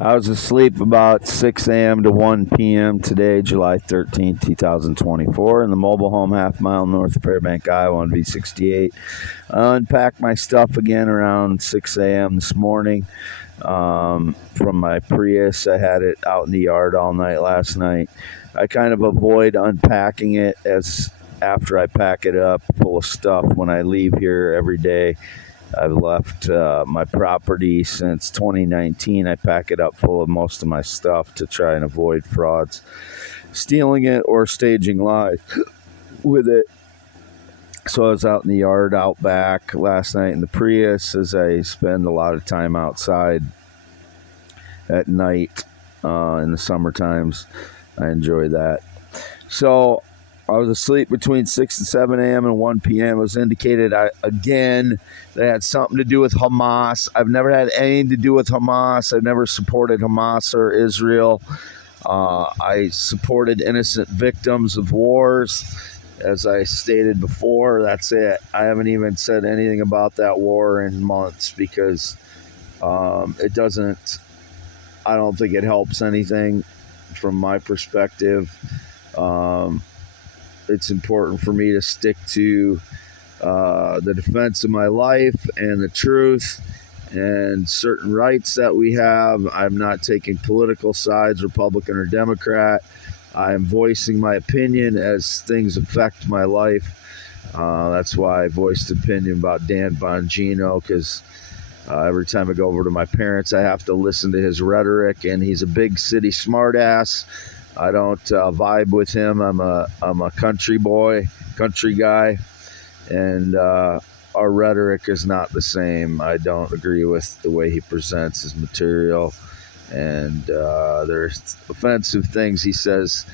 I was asleep about 6 a.m. to 1 p.m. today, July 13th, 2024, in the mobile home half mile north of Fairbank, Iowa on v68. I unpacked my stuff again around 6 a.m. this morning from my Prius. I had it out in the yard all night last night. I kind of avoid unpacking it as after I pack it up full of stuff when I leave here every day. I've left my property since 2019. I pack it up full of most of my stuff to try and avoid frauds stealing it or staging lies with it. So I was out in the yard out back last night in the Prius, as I spend a lot of time outside at night in the summer times. I enjoy that. So I was asleep between 6 and 7 a.m. and 1 p.m. It was indicated, again, that had something to do with Hamas. I've never had anything to do with Hamas. I've never supported Hamas or Israel. I supported innocent victims of wars, as I stated before. That's it. I haven't even said anything about that war in months because it doesn't, I don't think it helps anything from my perspective. It's important for me to stick to the defense of my life and the truth and certain rights that we have. I'm not taking political sides, Republican or Democrat. I'm voicing my opinion as things affect my life. That's why I voiced opinion about Dan Bongino, because every time I go over to my parents, I have to listen to his rhetoric, and he's a big city smartass. I don't vibe with him. I'm a country boy, country guy, and our rhetoric is not the same. I don't agree with the way he presents his material, and there's offensive things he says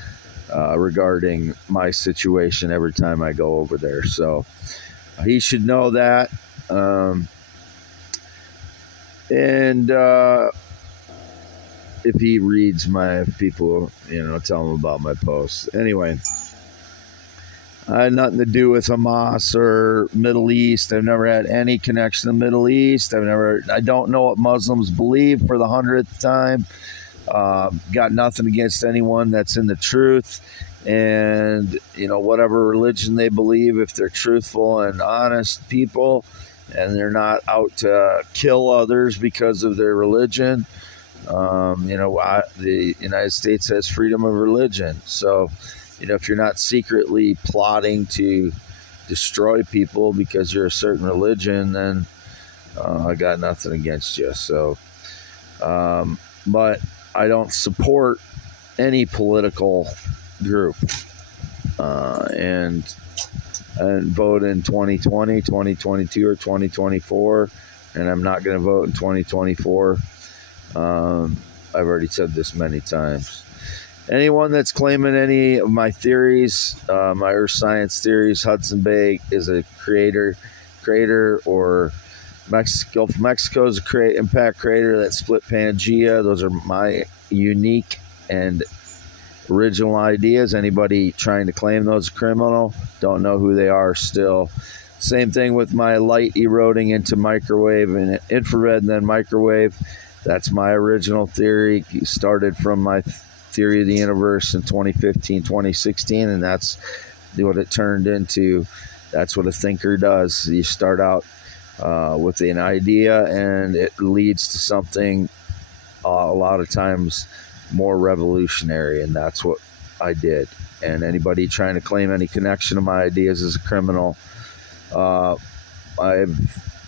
regarding my situation every time I go over there. So he should know that. And if he reads my people, tell him about my posts. Anyway, I had nothing to do with Hamas or Middle East. I've never had any connection to the Middle East. I don't know what Muslims believe for the 100th time. Got nothing against anyone that's in the truth. And, whatever religion they believe, if they're truthful and honest people and they're not out to kill others because of their religion, the United States has freedom of religion. So, if you're not secretly plotting to destroy people because you're a certain religion, then I got nothing against you. So, but I don't support any political group, and vote in 2020, 2022, or 2024, and I'm not going to vote in 2024. I've already said this many times. Anyone that's claiming any of my theories, my earth science theories, Hudson Bay is a crater, or Gulf of Mexico is a impact crater that split Pangaea. Those are my unique and original ideas. Anybody trying to claim those criminal, don't know who they are still. Same thing with my light eroding into microwave and infrared and then microwave. That's my original theory. It started from my theory of the universe in 2015, 2016, and that's what it turned into. That's what a thinker does. You start out with an idea, and it leads to something a lot of times more revolutionary, and that's what I did. And anybody trying to claim any connection to my ideas is a criminal. I have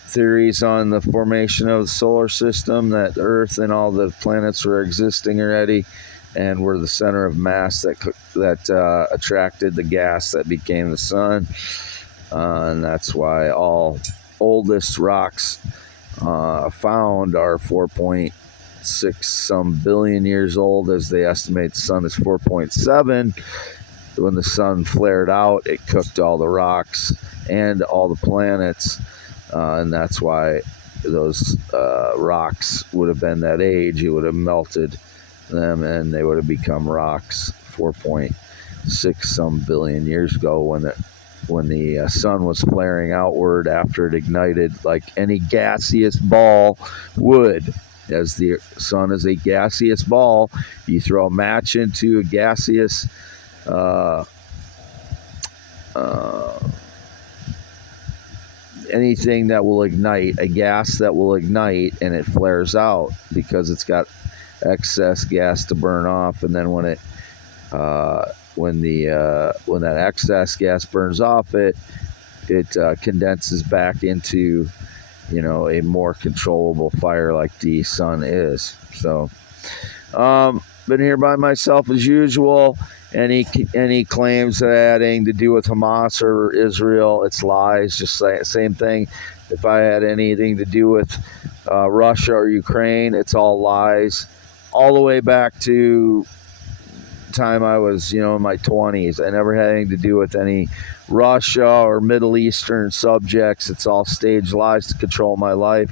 theories on the formation of the solar system, that Earth and all the planets were existing already, and we're the center of mass that attracted the gas that became the sun. And that's why all oldest rocks found are 4.6 some billion years old, as they estimate the sun is 4.7. When the sun flared out, it cooked all the rocks and all the planets, and that's why those rocks would have been that age. It would have melted them, and they would have become rocks 4.6 some billion years ago when the sun was flaring outward after it ignited, like any gaseous ball would. as the sun is a gaseous ball. You throw a match into a gaseous anything that will ignite, a gas that will ignite, and it flares out because it's got excess gas to burn off. And then when that excess gas burns off, it condenses back into, a more controllable fire like the sun is. So, been here by myself as usual. Any claims that had anything to do with Hamas or Israel, it's lies. Just same thing. If I had anything to do with Russia or Ukraine, it's all lies. All the way back to time I was, in my 20s. I never had anything to do with any Russia or Middle Eastern subjects. It's all staged lies to control my life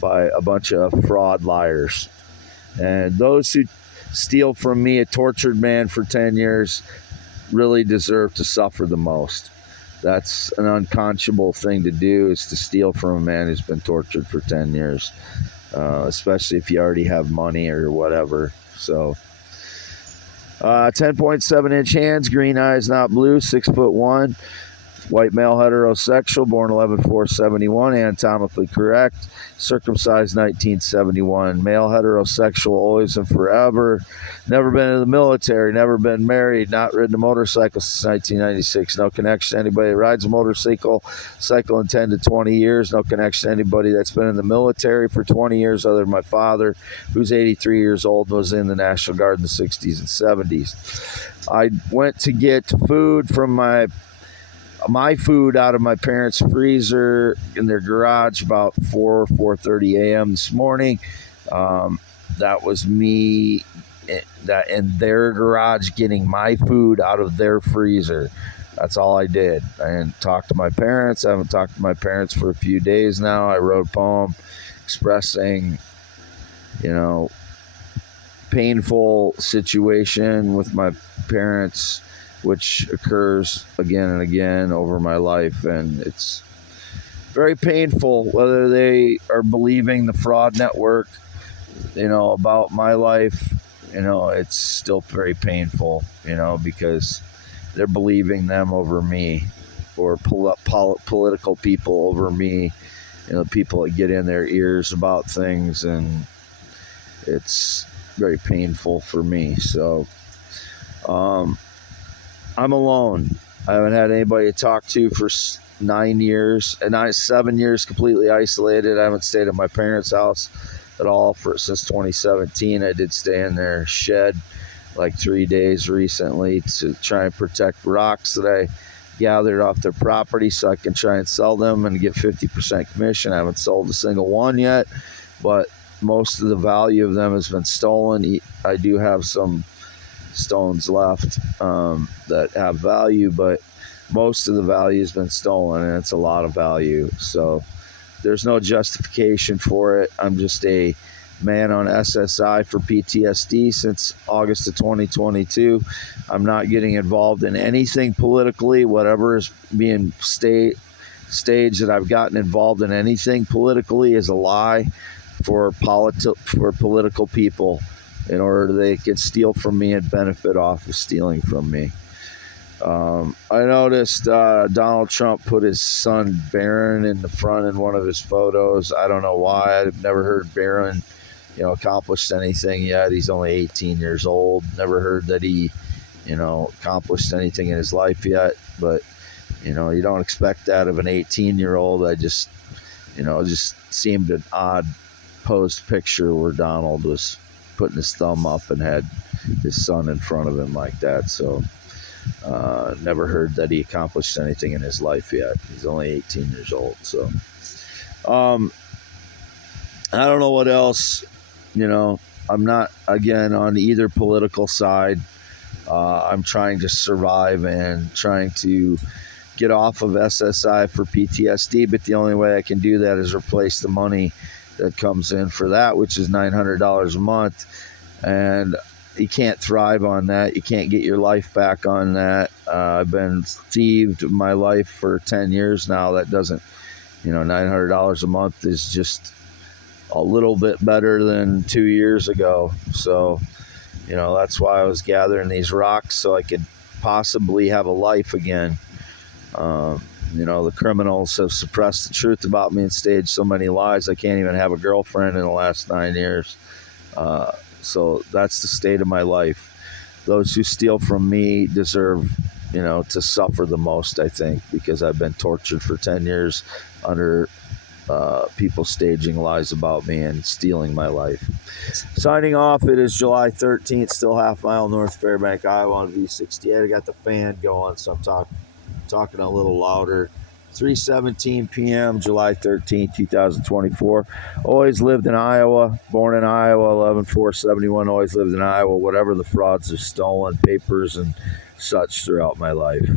by a bunch of fraud liars. And those who steal from me, a tortured man for 10 years, really deserve to suffer the most. That's an unconscionable thing to do, is to steal from a man who's been tortured for 10 years, especially if you already have money or whatever. So 10.7-inch hands, green eyes, not blue, 6'1", white male, heterosexual, born 11/4/71, anatomically correct, circumcised 1971, male, heterosexual, always and forever, never been in the military, never been married, not ridden a motorcycle since 1996, no connection to anybody that rides a motorcycle in 10 to 20 years, no connection to anybody that's been in the military for 20 years other than my father, who's 83 years old, was in the National Guard in the 60s and 70s. I went to get food from my food out of my parents' freezer in their garage about 4:30 a.m. this morning. That was me in their garage getting my food out of their freezer. That's all I did. I didn't talk to my parents. I haven't talked to my parents for a few days now. I wrote a poem expressing, painful situation with my parents, which occurs again and again over my life, and it's very painful. Whether they are believing the fraud network, about my life, it's still very painful, because they're believing them over me, or political people over me, people that get in their ears about things, and it's very painful for me. So, I'm alone. I haven't had anybody to talk to for 9 years, and 7 years completely isolated. I haven't stayed at my parents' house at all since 2017. I did stay in their shed like 3 days recently to try and protect rocks that I gathered off their property so I can try and sell them and get 50% commission. I haven't sold a single one yet, but most of the value of them has been stolen. I do have some stones left that have value, but most of the value has been stolen, and it's a lot of value. So there's no justification for it. I'm just a man on SSI for PTSD since August of 2022. I'm not getting involved in anything politically. Whatever is being staged that I've gotten involved in anything politically is a lie for political people, in order they can steal from me and benefit off of stealing from me. I noticed Donald Trump put his son Barron in the front in one of his photos. I don't know why. I've never heard Barron, accomplished anything yet. He's only 18 years old. Never heard that he, accomplished anything in his life yet. But, you don't expect that of an 18-year-old. I just, just seemed an odd posed picture where Donald was putting his thumb up and had his son in front of him like that. So never heard that he accomplished anything in his life yet. He's only 18 years old. So I don't know what else. I'm not, again, on either political side. I'm trying to survive and trying to get off of SSI for PTSD, but the only way I can do that is replace the money that comes in for that, which is $900 a month, and you can't thrive on that. You can't get your life back on that. I've been thieved of my life for 10 years now. That doesn't, $900 a month is just a little bit better than 2 years ago. So, that's why I was gathering these rocks so I could possibly have a life again. The criminals have suppressed the truth about me and staged so many lies. I can't even have a girlfriend in the last 9 years. So that's the state of my life. Those who steal from me deserve, to suffer the most, I think, because I've been tortured for 10 years under people staging lies about me and stealing my life. Signing off, it is July 13th, still half mile north of Fairbank, Iowa on v68. I got the fan going, so I'm talking a little louder. 3:17 p.m., July 13th, 2024. Always lived in Iowa, born in Iowa, 11-4-71. Always lived in Iowa, whatever the frauds have stolen, papers and such throughout my life.